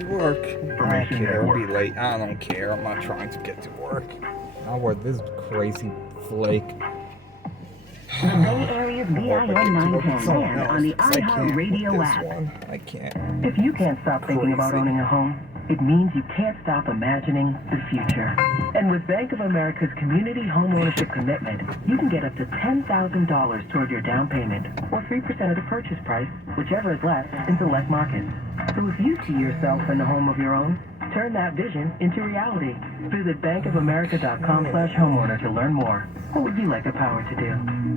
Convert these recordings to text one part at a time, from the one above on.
to work. I don't care. I'll be late. I don't care. I'm not trying to get to work. Not with this crazy flake. The Bay Area's BIN 910 on the iHeartRadio app. I can't. If you can't stop thinking about owning a home, it means you can't stop imagining the future. And with Bank of America's Community Homeownership Commitment, you can get up to $10,000 toward your down payment, or 3% of the purchase price, whichever is less, in select markets. So if you see yourself in a home of your own, turn that vision into reality. Visit bankofamerica.com/homeowner to learn more. What would you like the power to do?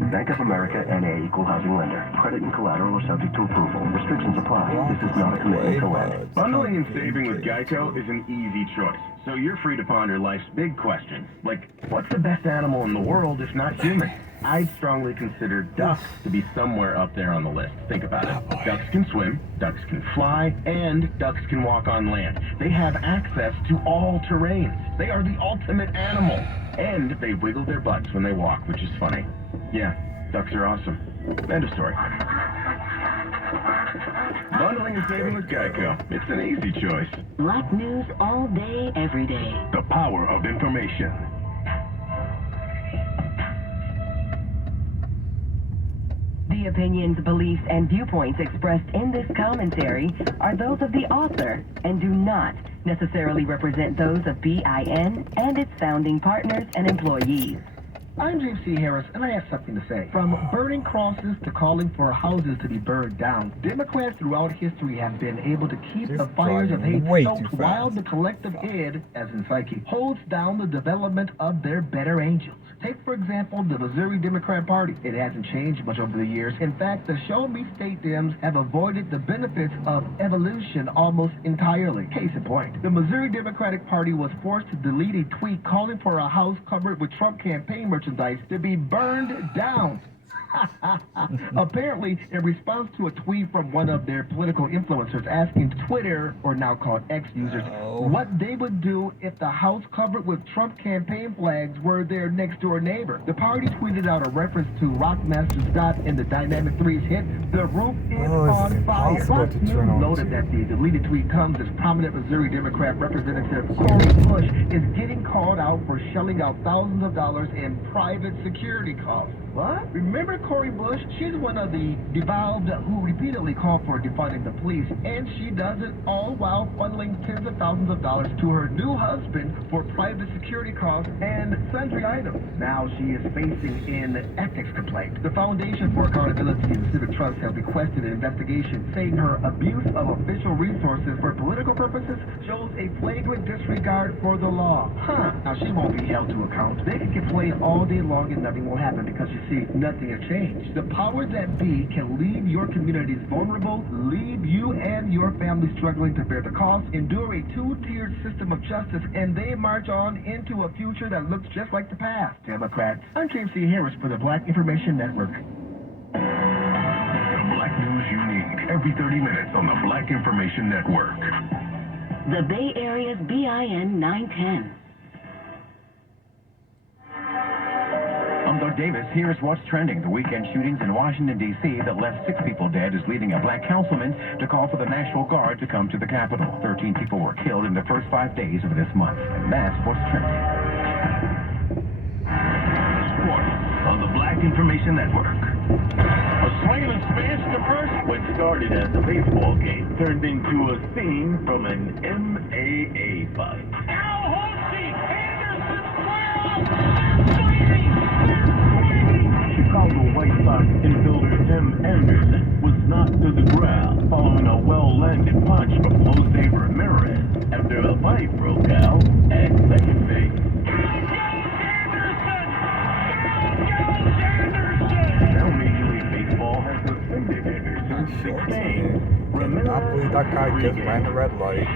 Bank of America N.A. Equal Housing Lender. Credit and collateral are subject to approval. Restrictions apply. This is not a commitment to lend. Bundling and saving with Geico is an easy choice. So you're free to ponder life's big questions, like what's the best animal in the world if not human? I'd strongly consider ducks to be somewhere up there on the list. Think about it. Ducks can swim, ducks can fly, and ducks can walk on land. They have access to all terrains. They are the ultimate animal. And they wiggle their butts when they walk, which is funny. Yeah, ducks are awesome. End of story. Bundling and saving with Geico. It's an easy choice. Black news all day, every day. The power of information. The opinions, beliefs, and viewpoints expressed in this commentary are those of the author and do not necessarily represent those of BIN and its founding partners and employees. I'm James C. Harris, and I have something to say. From burning crosses to calling for houses to be burned down, Democrats throughout history have been able to keep the fires of hate stoked while the collective head, as in psyche, holds down the development of their better angels. Take, for example, the Missouri Democrat Party. It hasn't changed much over the years. In fact, the Show Me State Dems have avoided the benefits of evolution almost entirely. Case in point, the Missouri Democratic Party was forced to delete a tweet calling for a house covered with Trump campaign merchandise to be burned down. Apparently, in response to a tweet from one of their political influencers asking Twitter, or now called X users, what they would do if the house covered with Trump campaign flags were their next-door neighbor. The party tweeted out a reference to Rockmaster Scott in the Dynamic Three's hit, "The Roof is on Fire." Fox News noted that the deleted tweet comes as prominent Missouri Democrat Representative Cori Bush is getting called out for shelling out thousands of dollars in private security costs. What? Remember Cori Bush? She's one of the devolved who repeatedly called for defunding the police, and she does it all while funneling tens of thousands of dollars to her new husband for private security costs and sundry items. Now she is facing an ethics complaint. The Foundation for Accountability and Civic Trust has requested an investigation saying her abuse of official resources for political purposes shows a flagrant disregard for the law. Now she won't be held to account. They can complain all day long and nothing will happen because you see, nothing has changed. The powers that be can leave your communities vulnerable, leave you and your family struggling to bear the cost, endure a two-tiered system of justice, and they march on into a future that looks just like the past. Democrats. I'm James C. Harris for the Black Information Network. The Black news you need every 30 minutes on the Black Information Network. The Bay Area's BIN 910. I'm Doug Davis. Here's what's trending. The weekend shootings in Washington, D.C. that left 6 people dead is leading a black councilman to call for the National Guard to come to the Capitol. 13 people were killed in the first 5 days of this month. And that's what's trending. Sports on the Black Information Network. A swing and smash to first. What started as a baseball game turned into a scene from an MAA fight. Chicago White Sox infielder Tim Anderson was knocked to the ground following a well-landed punch from Jose Ramirez after a fight broke out at second base. Now Major League Baseball has suspended Anderson for 6 games. I believe that guy just ran the red light.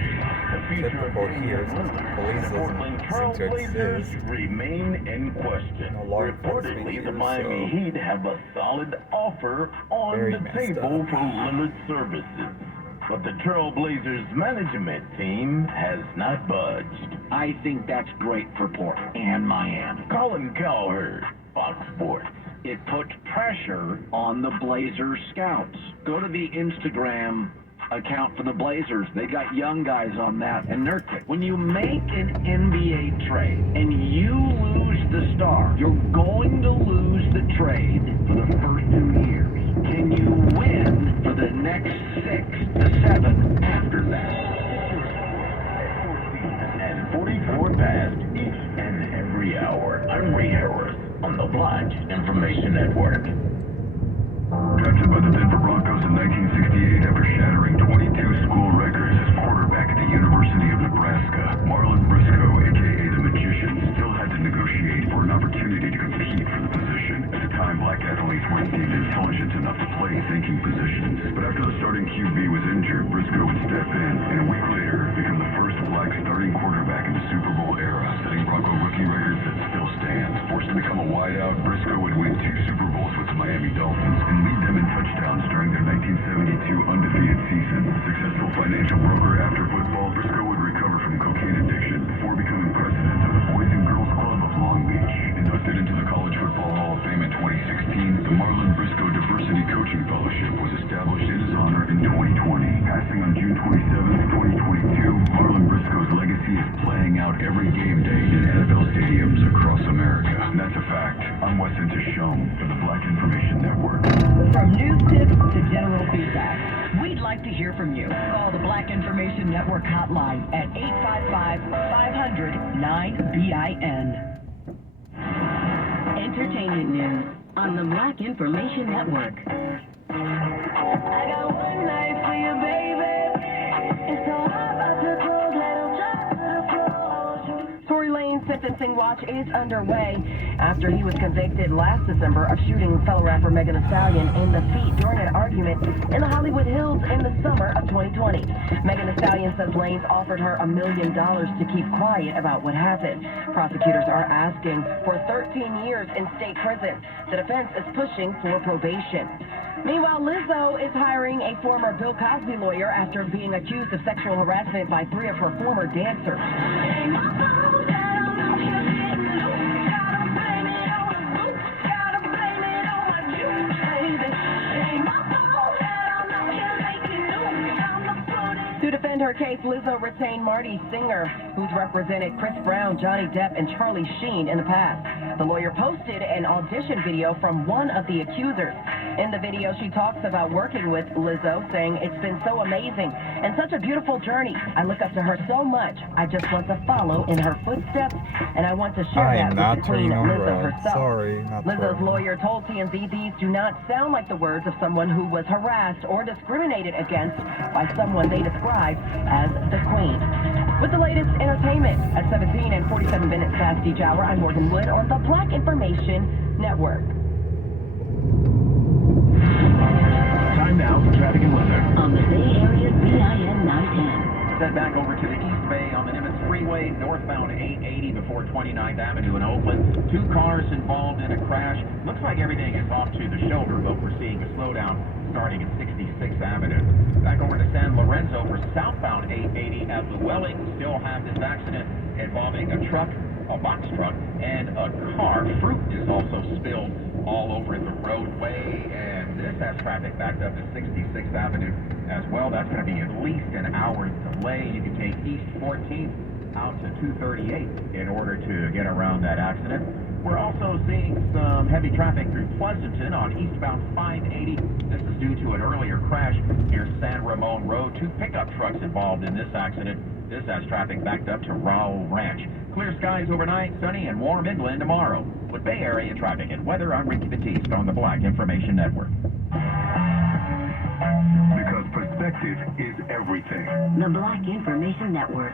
Typical here since the police doesn't seem to exist. Remain in question. Reportedly, the Miami Heat have a solid offer on the table for limited services. But the Trailblazers management team has not budged. I think that's great for Portland and Miami. Colin Cowherd, Fox Sports. It puts pressure on the Blazers scouts. Go to the Instagram account for the Blazers. They got young guys on that, and they're when you make an NBA trade and you lose the star, you're going to lose the trade for the first 2 years. Can you win for the next 6 to 7 after that? And 44 past each and every hour. I'm Ray Harris on the Black Information Network. Drafted by the Denver Broncos in 1968 after shattering 22 school records as quarterback at the University of Nebraska, Marlon Briscoe, a.k.a. the Magician, still had to negotiate for an opportunity to compete for the position. At the time, black athletes weren't deemed intelligent enough to play thinking positions. But after the starting QB was injured, Briscoe would step in, and a week later, become the first black starting quarterback in the Super Bowl era, setting Bronco rookie records that still stand. Forced to become a wideout, Briscoe would win 2 Super Bowls with the Miami Dolphins and lead them in touchdowns during their 1972 undefeated season. A successful financial broker after football, Briscoe would recover from cocaine addiction before becoming president of the Boys and Girls Club of Long Beach. Inducted into the College Football Hall of Fame in 2016, the Marlon Briscoe Diversity Coaching Fellowship was established in his honor in 2020. Passing on June 27, 2022, Marlon Briscoe's legacy is playing out every game day in NFL stadiums across America. And that's a fact. I'm Weston Tishome for the Black Information Network. From news tips to general feedback, we'd like to hear from you. Call the Black Information Network hotline at 855-500-9BIN. Entertainment news on the Black Information Network. I got one night for you, baby. It's so hot about to close, let 'em drop to the floor. Tory Lane's sentencing watch is underway after he was convicted last December of shooting fellow rapper Megan Thee Stallion in the feet during an argument in the Hollywood Hills in the summer of 2020. Megan Thee Stallion says Lane's offered her $1 million to keep quiet about what happened. Prosecutors are asking for 13 years in state prison. The defense is pushing for probation. Meanwhile, Lizzo is hiring a former Bill Cosby lawyer after being accused of sexual harassment by 3 of her former dancers. To defend her case, Lizzo retained Marty Singer, who's represented Chris Brown, Johnny Depp, and Charlie Sheen in the past. The lawyer posted an audition video from one of the accusers. In the video, she talks about working with Lizzo, saying, "It's been so amazing and such a beautiful journey. I look up to her so much. I just want to follow in her footsteps, and I want to share that with the Queen, Lizzo herself." Sorry, not Lizzo's sorry. lawyer told TMZ these do not sound like the words of someone who was harassed or discriminated against by someone they described as the Queen. With the latest entertainment at 17 and 47 minutes past each hour, I'm Morgan Wood on the Black Information Network. Time now for traffic and weather. On the Bay Area's BIN 910. Set back over to the East Bay on the Nimitz Freeway, northbound 880 before 29th Avenue in Oakland. 2 cars involved in a crash. Looks like everything is off to the shoulder, but we're seeing a slowdown starting at 66th Avenue. Back over to San Lorenzo for southbound 880 at Llewellyn. Still have this accident involving a truck, a box truck, and a car. Fruit is also spilled all over the roadway, and this has traffic backed up to 66th Avenue as well. That's going to be at least an hour delay. You can take East 14th out to 238 in order to get around that accident. We're also seeing some heavy traffic through Pleasanton on eastbound 580. This is due to an earlier crash near San Ramon Road. 2 pickup trucks involved in this accident. This has traffic backed up to Rowell Ranch. Clear skies overnight, sunny and warm inland tomorrow. With Bay Area traffic and weather, I'm Ricky Batiste on the Black Information Network. Because perspective is everything. The Black Information Network.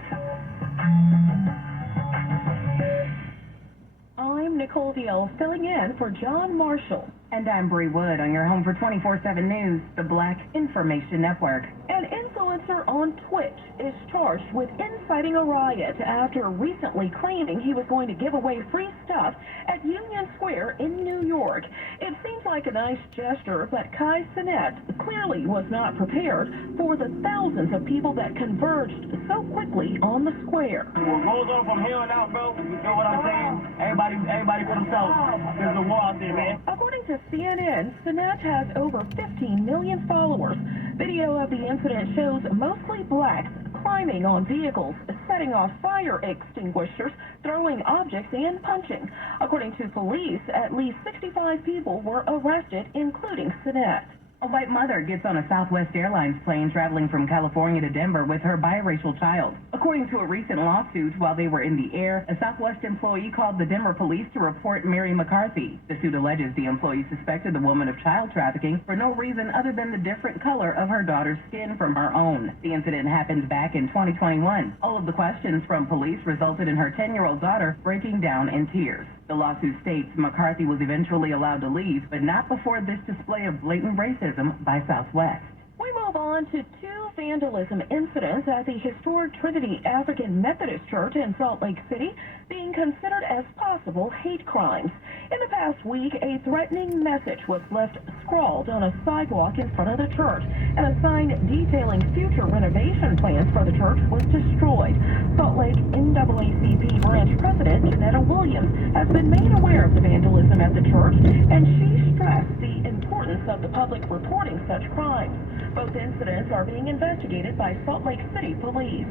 I'm Nicole Deal, filling in for John Marshall. And I'm Bree Wood on your home for 24/7 News, the Black Information Network. An influencer on Twitch is charged with inciting a riot after recently claiming he was going to give away free stuff at Union Square in New York. It seems like a nice gesture, but Kai Cenat clearly was not prepared for the thousands of people that converged so quickly on the square. What goes on from here on out, bro, you know what I'm saying? Everybody for themselves. There's a war out there, man. According to CNN, Cenat has over 15 million followers, Video of the incident shows mostly blacks climbing on vehicles, setting off fire extinguishers, throwing objects, and punching. According to police, at least 65 people were arrested, including Sinet. A white mother gets on a Southwest Airlines plane traveling from California to Denver with her biracial child. According to a recent lawsuit, while they were in the air, a Southwest employee called the Denver police to report Mary McCarthy. The suit alleges the employee suspected the woman of child trafficking for no reason other than the different color of her daughter's skin from her own. The incident happened back in 2021. All of the questions from police resulted in her 10-year-old daughter breaking down in tears. The lawsuit states McCarthy was eventually allowed to leave, but not before this display of blatant racism by Southwest. We move on to two vandalism incidents at the historic Trinity African Methodist Church in Salt Lake City being considered as possible hate crimes. In the past week, a threatening message was left scrawled on a sidewalk in front of the church, and a sign detailing future renovation plans for the church was destroyed. Salt Lake NAACP branch president Janetta Williams has been made aware of the vandalism at the church, and she stressed the importance of the public reporting such crimes. Both incidents are being investigated by Salt Lake City police.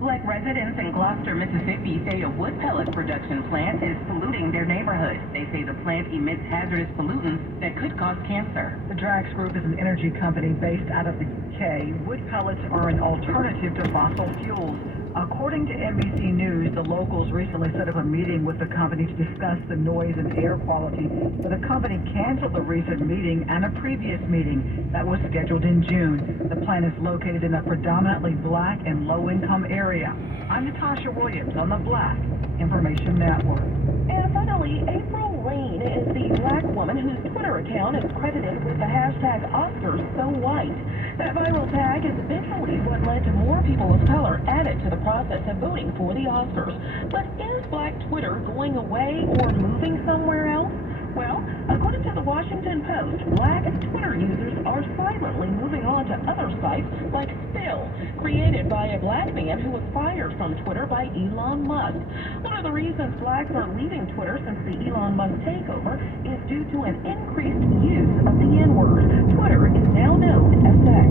Black residents in Gloucester, Mississippi say a wood pellet production plant is polluting their neighborhood. They say the plant emits hazardous pollutants that could cause cancer. The Drax Group is an energy company based out of the UK. Wood pellets are an alternative to fossil fuels. According to NBC News, the locals recently set up a meeting with the company to discuss the noise and air quality, but the company canceled the recent meeting and a previous meeting that was scheduled in June. The plant is located in a predominantly black and low-income area. I'm Natasha Williams on the Black Information Network. And finally, April Rain is the black woman whose Twitter account is credited with the hashtag OscarsSoWhite. That viral tag is eventually what led to more people of color added to the process of voting for the Oscars. But is Black Twitter going away or moving somewhere else? Well, according to the Washington Post, Black Twitter users are silently moving on to other sites like Spill, created by a black man who was fired from Twitter by Elon Musk. One of the reasons blacks are leaving Twitter since the Elon Musk takeover is due to an increased use of the N-word. Twitter is now known as X.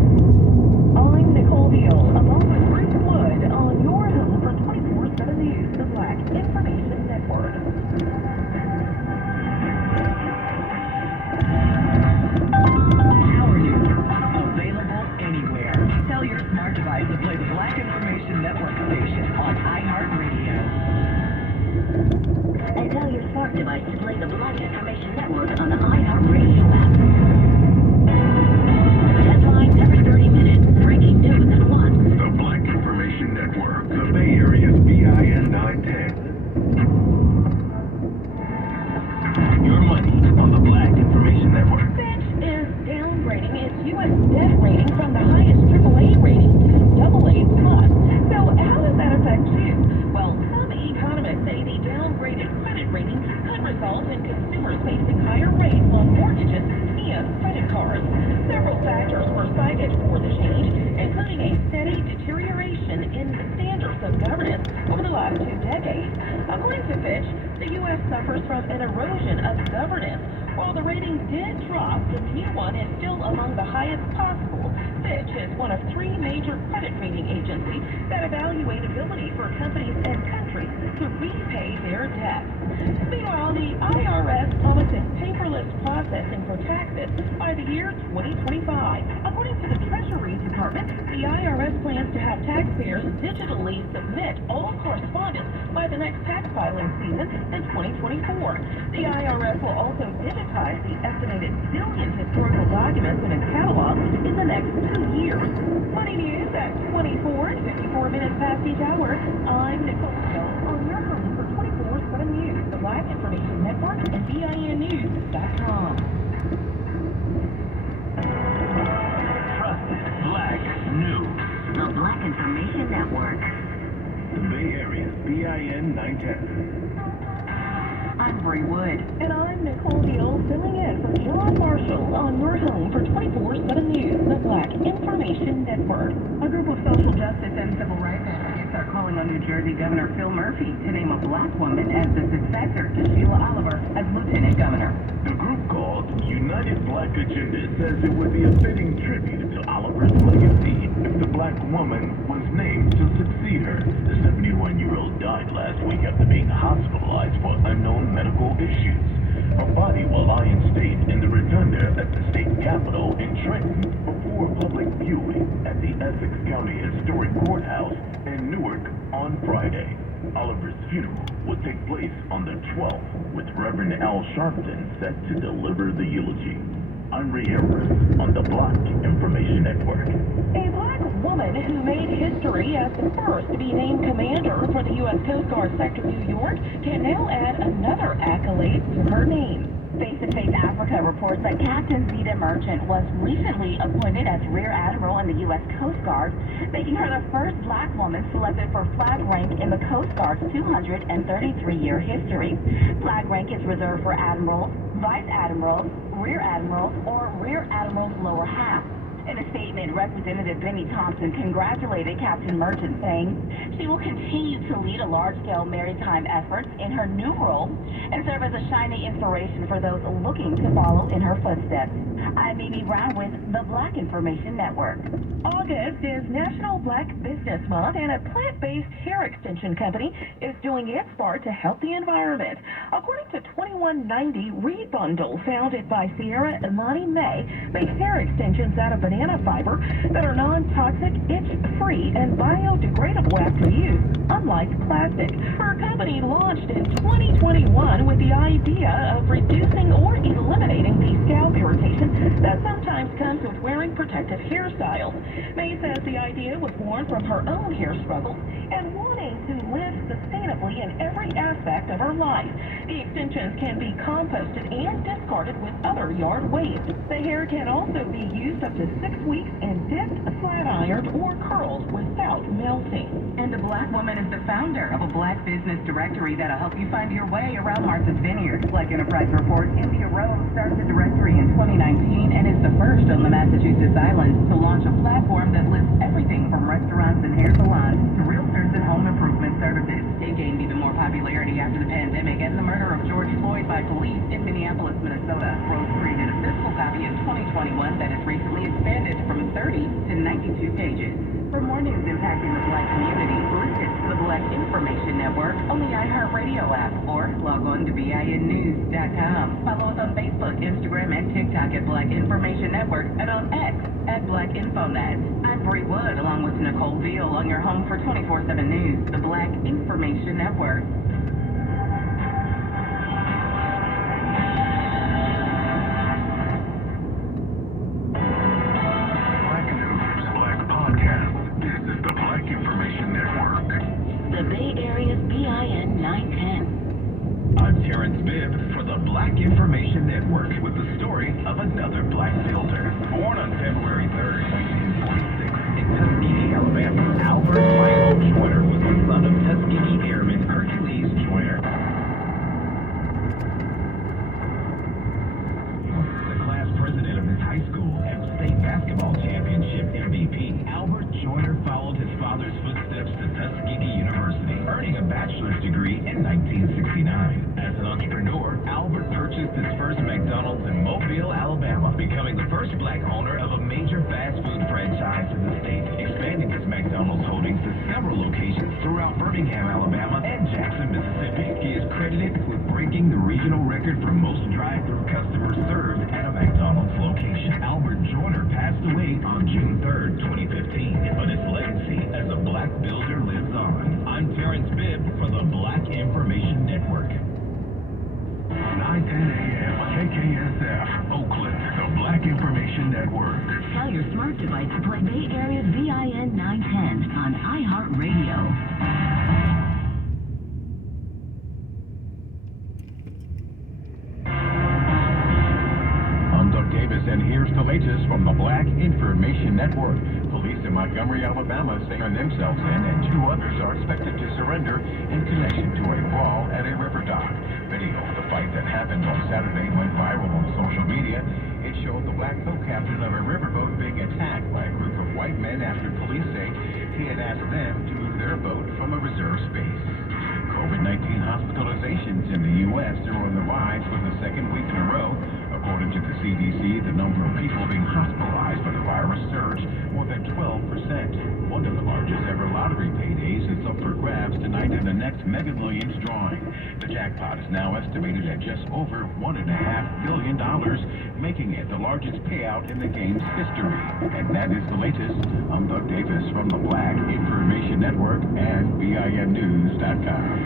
I'm Nicole Beal, along with Bruce Wood, on your home for 24/7 News, the Black Information Network. Available anywhere. Tell your smart device to play the Black Information Network station on iHeartRadio. And tell your smart device to play the Black Information Network on the iHeartRadio app. Headlines every 30 minutes, breaking news at once. The Black Information Network, the Bay Area's BIN 910. Your money on the Black Information Network. Is downgrading its U.S. debt rating from the highest AAA rating to AA+. So how does that affect you? Well, some economists say the downgraded credit rating could result in consumers facing higher rates on mortgages and credit cards. Several factors were cited for the change, including a steady deterioration in the standards of governance over the last 2 decades. According to Fitch, the U.S. suffers from an erosion of governance. While the rating did drop, the new one is still among the highest possible. Fitch is one of 3 major credit rating agencies that evaluate ability for companies and countries to repay their debts. Meanwhile, the IRS promises paperless processing for taxes by the year 2025. According to the Treasury Department, the IRS plans to have taxpayers digitally submit all correspondence by the next tax filing season in 2024. The IRS will also digitize the estimated billion historical documents in its catalog in the next 2 years. Money news at 24 and 54 minutes past each hour. I'm Nicole Hill on your home for 24/7 News, the Black Information Network, and BINnews.com. Trusted Black News. The Black Information Network. The Bay Area's BIN 910. I'm Bree Wood. And I'm Nicole Hill, filling in for John Marshall on your home for 24/7 News, the Black Information Network. A group of social justice and civil rights advocates are calling on New Jersey Governor Phil Murphy to name a black woman as the successor to Sheila Oliver as Lieutenant Governor. The group called United Black Agenda says it would be a fitting tribute to Oliver's black woman was named to succeed her. The 71-year-old died last week after being hospitalized for unknown medical issues. Her body will lie in state in the rotunda at the state capitol in Trenton before public viewing at the Essex County Historic Courthouse in Newark on Friday. Oliver's funeral will take place on the 12th, with Reverend Al Sharpton set to deliver the eulogy. I'm Ray Everett on the Black Information Network. A black woman who made history as the first to be named commander for the U.S. Coast Guard Sector New York can now add another accolade to her name. Face-to-Face Africa reports that Captain Zita Merchant was recently appointed as Rear Admiral in the U.S. Coast Guard, making her the first black woman selected for flag rank in the Coast Guard's 233-year history. Flag rank is reserved for admirals, vice admirals, rear admirals, or rear admiral's lower half. In a statement, Representative Benny Thompson congratulated Captain Merchant, saying she will continue to lead a large-scale maritime efforts in her new role and serve as a shining inspiration for those looking to follow in her footsteps. I'm Amy Brown with the Black Information Network. August is National Black Business Month, and a plant-based hair extension company is doing its part to help the environment. According to 2190, Reed Bundle, founded by Sierra Imani May, makes hair extensions out of banana fiber that are non-toxic, itch-free, and biodegradable after use, unlike plastic. Her company launched in 2021 with the idea of reducing or eliminating the scalp irritation that sometimes comes with wearing protective hairstyles. May says the idea was born from her own hair struggles and wanting to live sustainably in every aspect of her life. The extensions can be composted and discarded with other yard waste. The hair can also be used up to 6 weeks and dipped, flat ironed, or curled without melting. And the black woman is the founder of a black business directory that'll help you find your way around Martha's Vineyard. Black Enterprise reports India Rose started the directory in 2019 and is the first on the Massachusetts Islands to launch a platform that lists everything from restaurants and hair salons to realtors and home improvement services. It gained even more popularity after the pandemic and the murder of George Floyd by police in Minneapolis, Minnesota. Rose created a physical copy in 2021 that has recently expanded from 30 to 92 pages. For more news impacting the black community, listen to the Black Information Network on the iHeartRadio app or log on to BINnews.com. Follow us on Facebook, Instagram, and TikTok at Black Information Network and on X at Black InfoNet. I'm Bree Wood along with Nicole Veal on your home for 24/7 News, the Black Information Network. The Bay Area's BIN 910. I'm Terrence Bibb for the Black Information Network with the story of another black builder. Born on February 3rd, 1946, in Tuskegee, Alabama, Albert Michael Joyner was the son of Tuskegee Airman Hercules Joyner. The class president of his high school and state basketball championship MVP, Albert Joyner followed his father's footsteps to Tuskegee University, earning a bachelor's degree in 1969. As an entrepreneur, Albert purchased his first McDonald's in Mobile, Alabama, becoming the first black owner of a major fast food franchise in the state, expanding his McDonald's holdings to several locations throughout Birmingham, Alabama, and Jackson, Mississippi. He is credited with breaking the regional record for most drive-through customers served at a McDonald's location. Albert Joyner passed away on June 3rd, 2015, but his legacy as a black builder lives on. I'm Terrence Bibb for the Black Information Network. 9:10 a.m. KKSF, Oakland, the Black Information Network. Tell your smart device to play Bay Area's BIN 910 on iHeartRadio. I'm Doug Davis, and here's the latest from the Black Information Network. Police in Montgomery, Alabama, say themselves in, and 2 others are expected to surrender in connection to a brawl at a river dock. Video of the fight that happened on Saturday went viral on social media. It showed the black co-captain of a riverboat being attacked by a group of white men after police say he had asked them to move their boat from a reserve space. COVID-19 hospitalizations in the U.S. are on the rise for the second week in a row. According to the CDC, the number of people being hospitalized for the virus surged more than 12%. up for grabs tonight in the next Mega Millions drawing. The jackpot is now estimated at just over $1.5 billion, making it the largest payout in the game's history. And that is the latest. I'm Doug Davis from the Black Information Network and BINnews.com.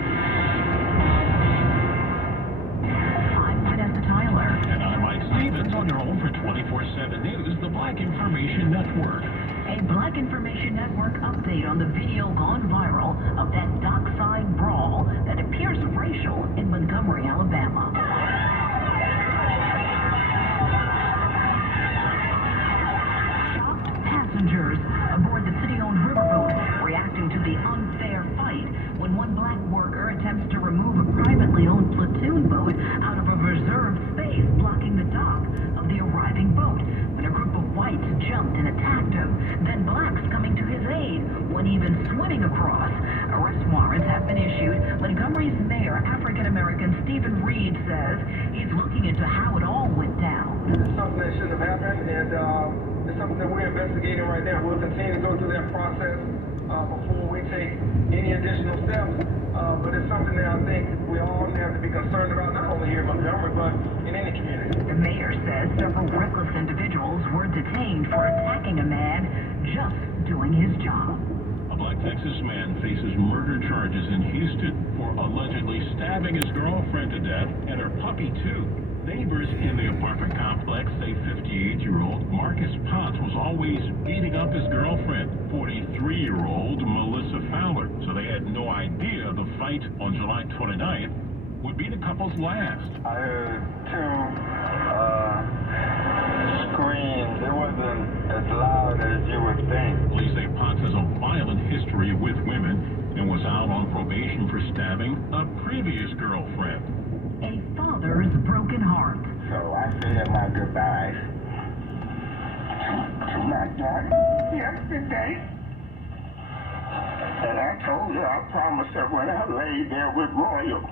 On your home for 24/7 News, the Black Information Network. A Black Information Network update on the video gone viral of that dockside brawl that appears racial in Montgomery, Alabama. Shocked passengers aboard the city-owned riverboat reacting to the unfair fight when one black worker attempts to remove a privately owned platoon boat out of a reserved space blocking the dock of the arriving boat when a group of whites jumped and attacked him. Then blacks coming to his aid, one even swimming across. Arrest warrants have been issued. Montgomery's mayor, African-American Stephen Reed, says he's looking into how it all went down. It's something that shouldn't have happened, and it's something that we're investigating right now. We'll continue to go through that process before we take any additional steps. But it's something that I think we all have to be concerned about, not only here in Montgomery, but in any community. The mayor says several reckless individuals were detained for attacking a man just doing his job. A Black Texas man faces murder charges in Houston for allegedly stabbing his girlfriend to death and her puppy, too. Neighbors in the apartment complex say 58-year-old Marcus Potts was always beating up his girlfriend, 43-year-old Melissa Fowler. So they had no idea the fight on July 29th would be the couple's last. I heard two screams. It wasn't as loud as you would think. Police say Potts has a violent history with women and was out on probation for stabbing a previous girlfriend. A father's broken heart. So I said my goodbyes to my daughter yesterday. And I told her, I promised her when I laid there with Royal,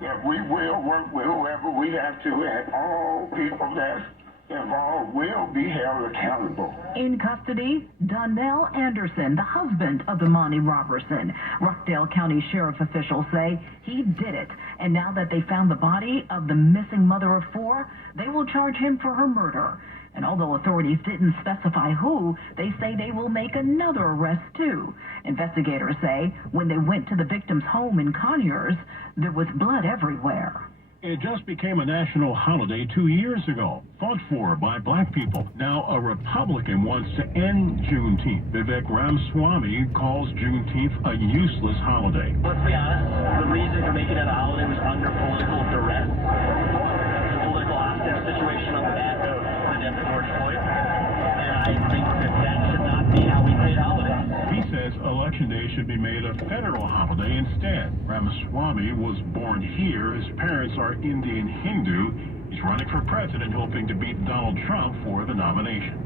that we will work with whoever we have to, and all people that's involved will be held accountable. In custody, Donnell Anderson, the husband of Imani Robertson. Rockdale County Sheriff officials say he did it. And now that they found the body of the missing mother of four, they will charge him for her murder. And although authorities didn't specify who, they say they will make another arrest too. Investigators say when they went to the victim's home in Conyers, there was blood everywhere. It just became a national holiday 2 years ago, fought for by black people. Now a Republican wants to end Juneteenth. Vivek Ramaswamy calls Juneteenth a useless holiday. Let's be honest, the reason for making it a holiday was under political duress. The political hostage situation on the back of the death of George Floyd. And I think that should not be how we create holidays. He says Election Day should be made a federal holiday instead. Ramaswamy was born here. His parents are Indian Hindu. He's running for president, hoping to beat Donald Trump for the nomination.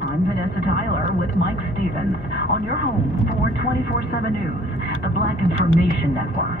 I'm Vanessa Tyler with Mike Stevens on your home for 24/7 News, the Black Information Network.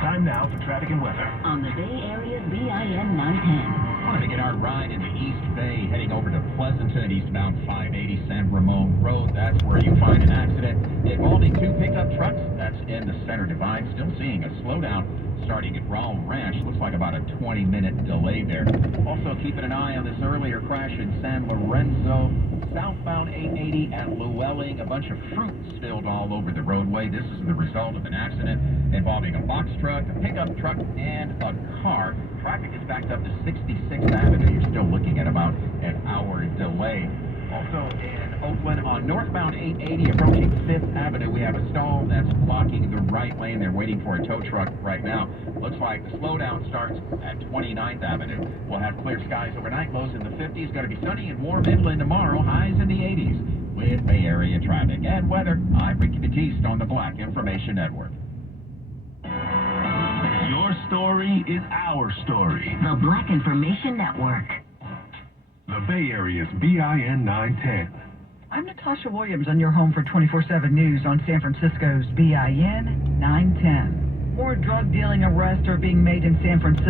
Time now for traffic and weather. On the Bay Area's BIN 910. Want to begin our ride into East Bay, heading over to Pleasanton, eastbound 580 San Ramon Road. That's where you find an accident involving two pickup trucks. That's in the center divide. Still seeing a slowdown starting at Raul Ranch. Looks like about a 20-minute delay there. Also keeping an eye on this earlier crash in San Lorenzo. Southbound 880 at Llewellyn. A bunch of fruit spilled all over the roadway. This is the result of an accident involving a box truck, a pickup truck, and a car. Traffic is backed up to 66th Avenue. You're still looking at about an hour delay. Also in Oakland on northbound 880 approaching 5th Avenue, we have a stall that's blocking the right lane. They're waiting for a tow truck right now. Looks like the slowdown starts at 29th Avenue. We'll have clear skies overnight, lows in the 50s. Going to be sunny and warm inland tomorrow, highs in the 80s. With Bay Area traffic and weather, I'm Ricky Batiste on the Black Information Network. Your story is our story. The Black Information Network. The Bay Area's BIN 910. I'm Natasha Williams on your home for 24/7 News on San Francisco's BIN 910. More drug dealing arrests are being made in San Francisco.